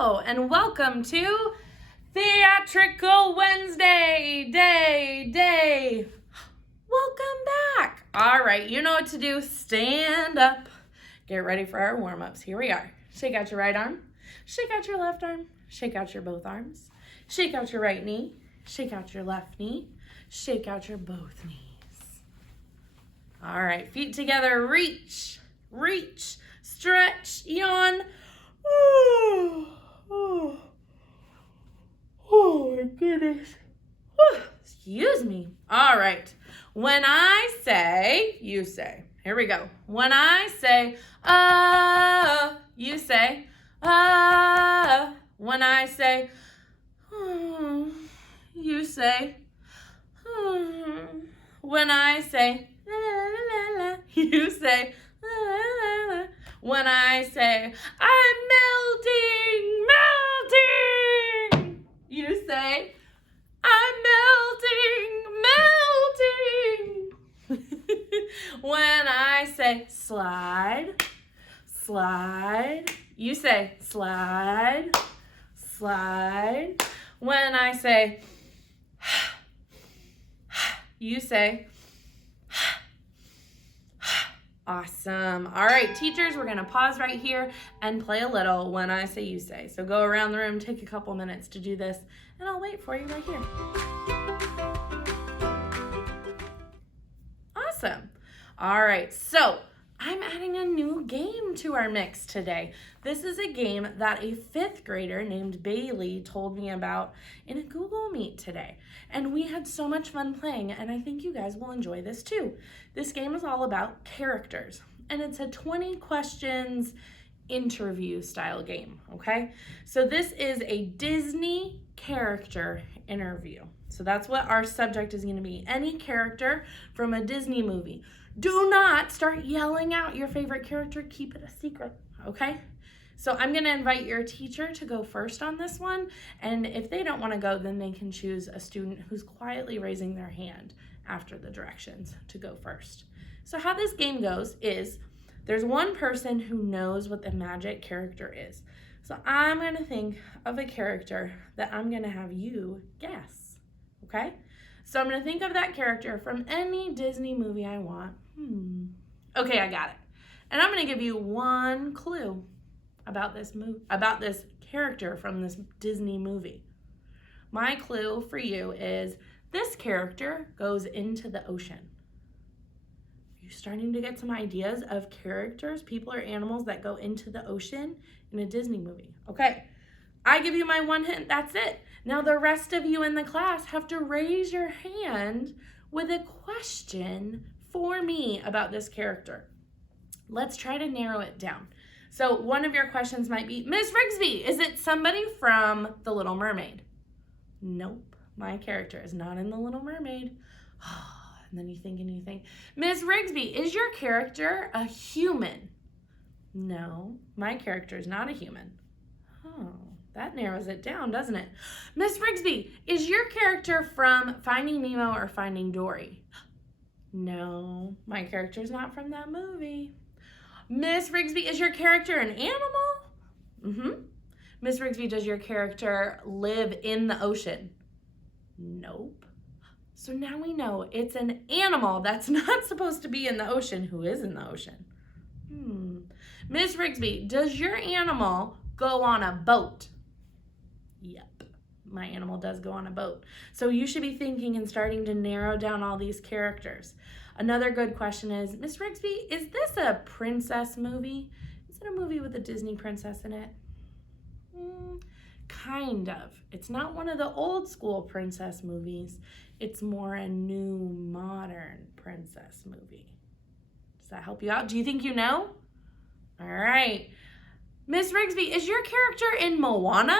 Hello, and welcome to Theatrical Wednesday day. Welcome back. All right, you know what to do. Stand up. Get ready for our warm-ups. Here we are. Shake out your right arm. Shake out your left arm. Shake out your both arms. Shake out your right knee. Shake out your left knee. Shake out your both knees. All right, feet together. Reach, stretch, yawn. Oh my goodness. Excuse me. All right. When I say, you say. Here we go. When I say, you say, when I say, you say, when I say, you say, when I say, I'm melting, you say, I'm melting. When I say, slide, you say, slide. When I say, you say, awesome. All right, teachers, we're going to pause right here and play a little when I say, you say. So go around the room, take a couple minutes to do this, and I'll wait for you right here. Awesome. All right, so I'm adding a new game to our mix today. This is a game that a 5th grader named Bailey told me about in a Google Meet today. And we had so much fun playing, and I think you guys will enjoy this too. This game is all about characters, and it's a 20 questions interview style game, okay? So this is a Disney character interview. So that's what our subject is going to be. Any character from a Disney movie. Do not start yelling out your favorite character. Keep it a secret, okay? So I'm going to invite your teacher to go first on this one. And if they don't want to go, then they can choose a student who's quietly raising their hand after the directions to go first. So how this game goes is there's one person who knows what the magic character is. So I'm going to think of a character that I'm going to have you guess, okay? So I'm going to think of that character from any Disney movie I want. Okay, I got it. And I'm going to give you one clue about this character from this Disney movie. My clue for you is this character goes into the ocean. Are you starting to get some ideas of characters, people or animals that go into the ocean in a Disney movie? Okay, I give you my one hint, that's it. Now the rest of you in the class have to raise your hand with a question for me about this character. Let's try to narrow it down. So one of your questions might be, Miss Rigsby, is it somebody from The Little Mermaid? Nope, my character is not in The Little Mermaid. And then you think, Miss Rigsby, is your character a human? No, my character is not a human. Oh, that narrows it down, doesn't it? Miss Rigsby, is your character from Finding Nemo or Finding Dory? No, my character is not from that movie. Miss Rigsby, is your character an animal? Miss Rigsby, does your character live in the ocean? Nope. So now we know it's an animal that's not supposed to be in the ocean who is in the ocean. Miss Rigsby, does your animal go on a boat? Yep, my animal does go on a boat. So you should be thinking and starting to narrow down all these characters. Another good question is, Miss Rigsby, is this a princess movie? Is it a movie with a Disney princess in it? Kind of. It's not one of the old school princess movies. It's more a new modern princess movie. Does that help you out? Do you think you know? All right. Miss Rigsby, is your character in Moana?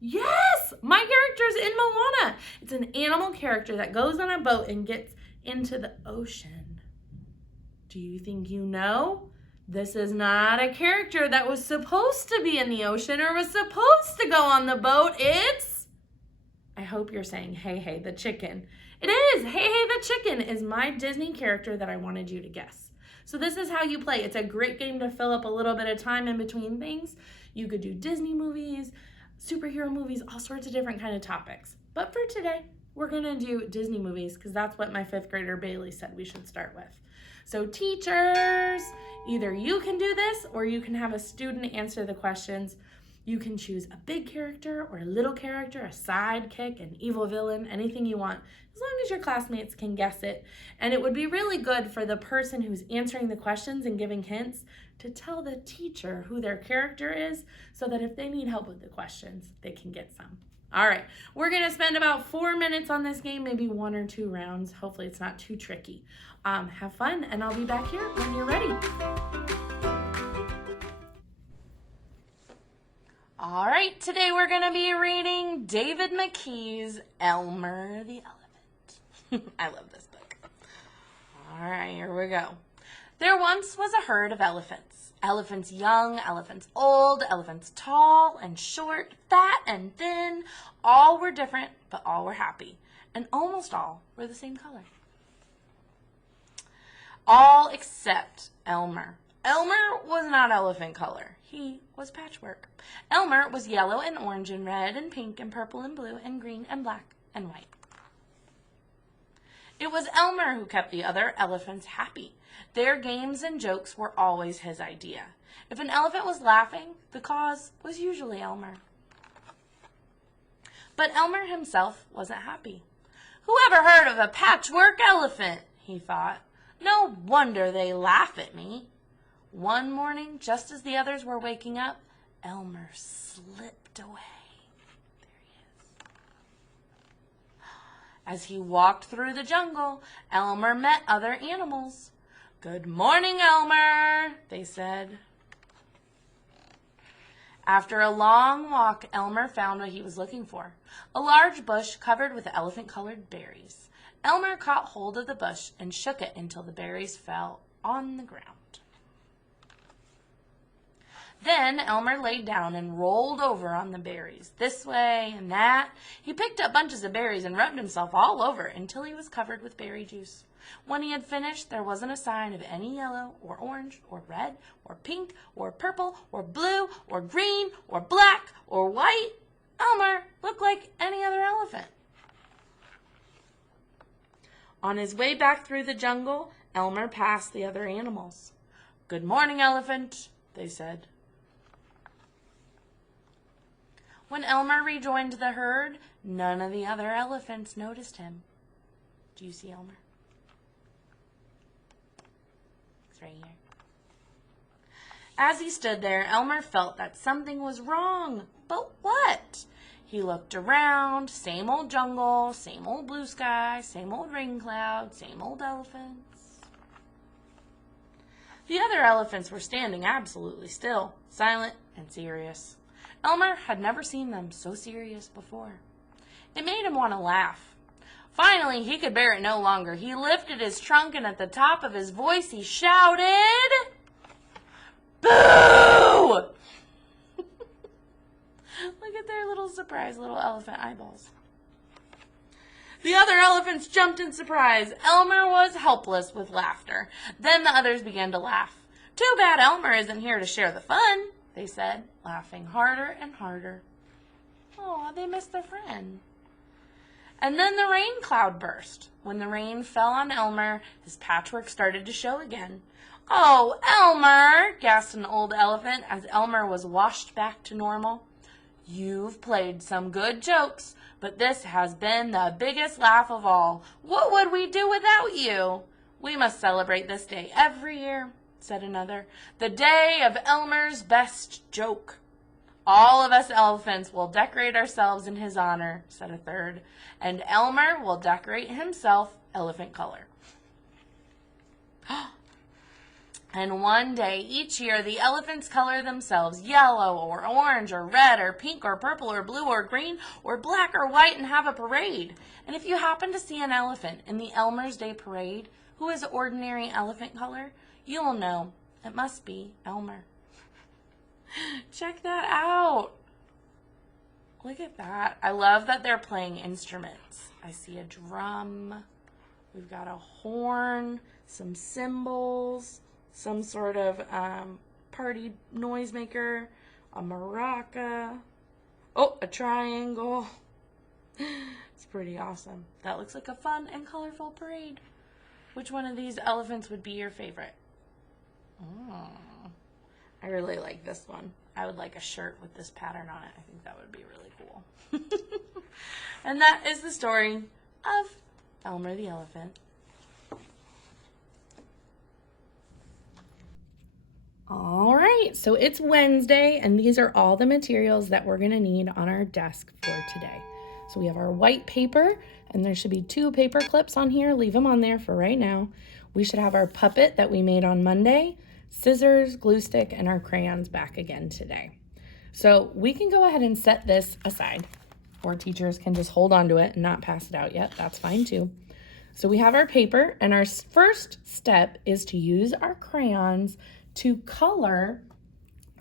Yes, my character's in Moana. It's an animal character that goes on a boat and gets into the ocean. Do you think you know? This is not a character that was supposed to be in the ocean or was supposed to go on the boat. It's, I hope you're saying, Hey, the chicken. It is, Hey, the chicken is my Disney character that I wanted you to guess. So this is how you play. It's a great game to fill up a little bit of time in between things. You could do Disney movies, superhero movies, all sorts of different kind of topics. But for today, we're going to do Disney movies because that's what my 5th grader Bailey said we should start with. So teachers, either you can do this or you can have a student answer the questions. You can choose a big character or a little character, a sidekick, an evil villain, anything you want, as long as your classmates can guess it. And it would be really good for the person who's answering the questions and giving hints to tell the teacher who their character is so that if they need help with the questions, they can get some. All right, we're gonna spend about 4 minutes on this game, maybe 1 or 2 rounds. Hopefully it's not too tricky. Have fun, and I'll be back here when you're ready. All right, today we're going to be reading David McKee's Elmer the Elephant. I love this book. All right, here we go. There once was a herd of elephants. Elephants young, elephants old, elephants tall and short, fat and thin. All were different, but all were happy. And almost all were the same color. All except Elmer. Elmer was not elephant color. He was patchwork. Elmer was yellow and orange and red and pink and purple and blue and green and black and white. It was Elmer who kept the other elephants happy. Their games and jokes were always his idea. If an elephant was laughing, the cause was usually Elmer. But Elmer himself wasn't happy. Who ever heard of a patchwork elephant? He thought. No wonder they laugh at me. One morning, just as the others were waking up, Elmer slipped away. There he is. As he walked through the jungle, Elmer met other animals. Good morning, Elmer, they said. After a long walk, Elmer found what he was looking for, a large bush covered with elephant-colored berries. Elmer caught hold of the bush and shook it until the berries fell on the ground. Then Elmer laid down and rolled over on the berries, this way and that. He picked up bunches of berries and rubbed himself all over until he was covered with berry juice. When he had finished, there wasn't a sign of any yellow or orange or red or pink or purple or blue or green or black or white. Elmer looked like any other elephant. On his way back through the jungle, Elmer passed the other animals. Good morning, elephant, they said. When Elmer rejoined the herd, none of the other elephants noticed him. Do you see Elmer? It's right here. As he stood there, Elmer felt that something was wrong. But what? He looked around, same old jungle, same old blue sky, same old rain cloud, same old elephants. The other elephants were standing absolutely still, silent and serious. Elmer had never seen them so serious before. It made him want to laugh. Finally, he could bear it no longer. He lifted his trunk and at the top of his voice he shouted, "Boo!" Look at their little surprised little elephant eyeballs. The other elephants jumped in surprise. Elmer was helpless with laughter. Then the others began to laugh. Too bad Elmer isn't here to share the fun, they said, laughing harder and harder. Oh, they missed their friend. And then the rain cloud burst. When the rain fell on Elmer, his patchwork started to show again. Oh, Elmer, gasped an old elephant as Elmer was washed back to normal. You've played some good jokes, but this has been the biggest laugh of all. What would we do without you? We must celebrate this day every year, said another. The day of Elmer's best joke. All of us elephants will decorate ourselves in his honor, said a third. And Elmer will decorate himself elephant color. And one day, each year, the elephants color themselves yellow or orange or red or pink or purple or blue or green or black or white and have a parade. And if you happen to see an elephant in the Elmer's Day Parade who is ordinary elephant color, you will know it must be Elmer. Check that out. Look at that. I love that they're playing instruments. I see a drum. We've got a horn, some cymbals, some sort of party noisemaker. a maraca. Oh, a triangle. It's pretty awesome. That looks like a fun and colorful parade. Which one of these elephants would be your favorite? Oh, I really like this one. I would like a shirt with this pattern on it. I think that would be really cool. And that is the story of Elmer the elephant. All right, so it's Wednesday, and these are all the materials that we're gonna need on our desk for today. So we have our white paper, and there should be 2 paper clips on here. Leave them on there for right now. We should have our puppet that we made on Monday, scissors, glue stick, and our crayons back again today. So we can go ahead and set this aside, or teachers can just hold on to it and not pass it out yet. That's fine too. So we have our paper, and our first step is to use our crayons to color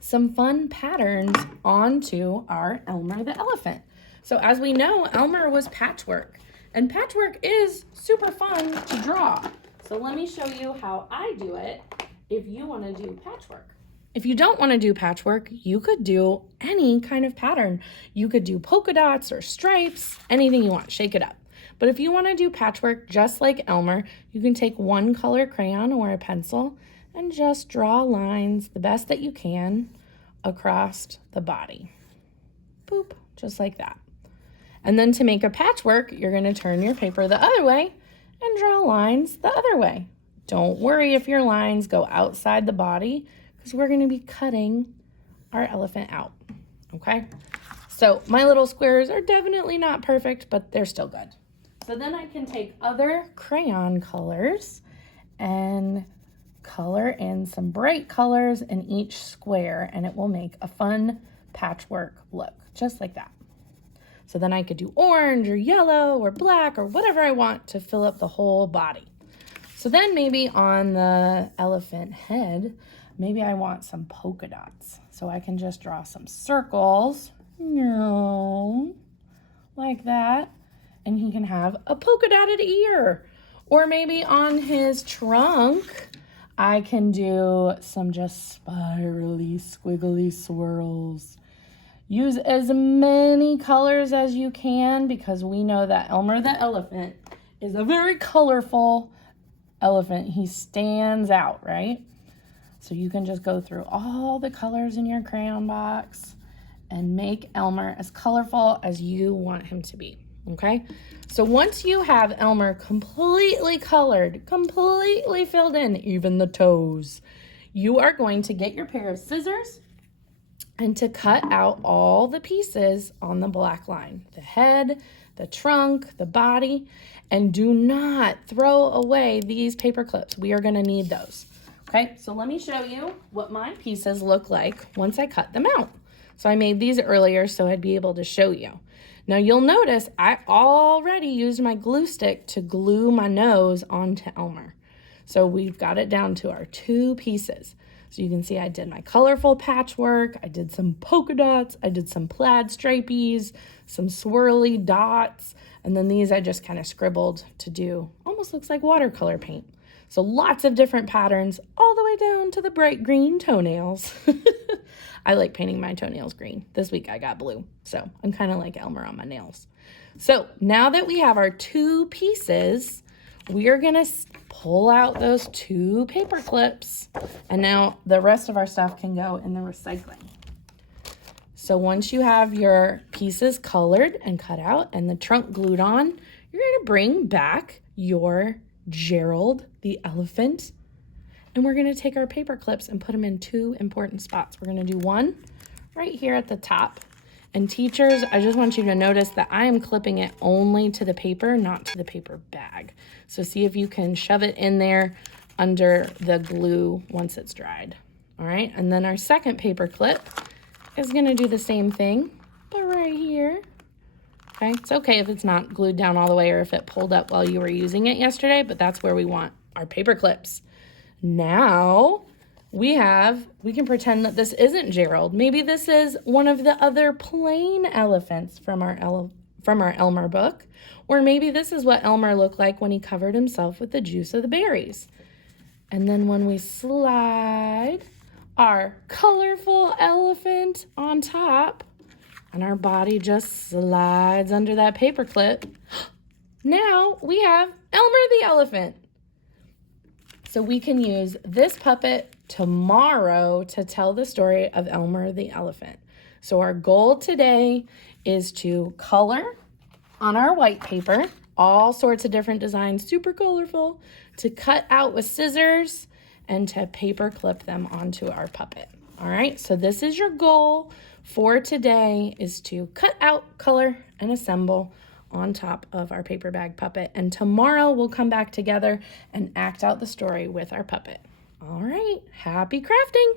some fun patterns onto our Elmer the elephant. So as we know, Elmer was patchwork, and patchwork is super fun to draw. So let me show you how I do it if you want to do patchwork. If you don't want to do patchwork, you could do any kind of pattern. You could do polka dots or stripes, anything you want, shake it up. But if you want to do patchwork just like Elmer, you can take one color crayon or a pencil and just draw lines the best that you can across the body. Boop, just like that. And then to make a patchwork, you're going to turn your paper the other way and draw lines the other way. Don't worry if your lines go outside the body, because we're going to be cutting our elephant out, okay? So my little squares are definitely not perfect, but they're still good. So then I can take other crayon colors and color in some bright colors in each square, and it will make a fun patchwork look, just like that. So then I could do orange or yellow or black or whatever I want to fill up the whole body. So then maybe on the elephant head, maybe I want some polka dots. So I can just draw some circles, like that, and he can have a polka dotted ear. Or maybe on his trunk, I can do some just spirally, squiggly swirls. Use as many colors as you can, because we know that Elmer the elephant is a very colorful elephant. He stands out, right? So you can just go through all the colors in your crayon box and make Elmer as colorful as you want him to be, okay? So once you have Elmer completely colored, completely filled in, even the toes, you are going to get your pair of scissors and to cut out all the pieces on the black line, the head, the trunk, the body, and do not throw away these paper clips. We are going to need those. Okay, so let me show you what my pieces look like once I cut them out. So I made these earlier so I'd be able to show you. Now you'll notice I already used my glue stick to glue my nose onto Elmer. So we've got it down to our 2 pieces. So you can see I did my colorful patchwork, I did some polka dots, I did some plaid stripies, some swirly dots, and then these I just kind of scribbled to do, almost looks like watercolor paint. So lots of different patterns all the way down to the bright green toenails. I like painting my toenails green. This week I got blue, so I'm kind of like Elmer on my nails. So now that we have our 2 pieces, we are gonna pull out those 2 paper clips, and now the rest of our stuff can go in the recycling. So once you have your pieces colored and cut out and the trunk glued on, you're gonna bring back your Gerald the elephant, and we're gonna take our paper clips and put them in 2 important spots. We're gonna do one right here at the top. And teachers, I just want you to notice that I am clipping it only to the paper, not to the paper bag. So see if you can shove it in there under the glue once it's dried. All right, and then our second paper clip is gonna do the same thing, but right here. Okay, it's okay if it's not glued down all the way or if it pulled up while you were using it yesterday, but that's where we want our paper clips. Now, we can pretend that this isn't Gerald. Maybe this is one of the other plain elephants from our Elmer book. Or maybe this is what Elmer looked like when he covered himself with the juice of the berries. And then when we slide our colorful elephant on top, and our body just slides under that paper clip. Now we have Elmer the elephant. So we can use this puppet tomorrow to tell the story of Elmer the elephant. So our goal today is to color on our white paper, all sorts of different designs, super colorful, to cut out with scissors and to paper clip them onto our puppet. All right, so this is your goal for today, is to cut out, color, and assemble on top of our paper bag puppet. And tomorrow we'll come back together and act out the story with our puppet. All right, happy crafting!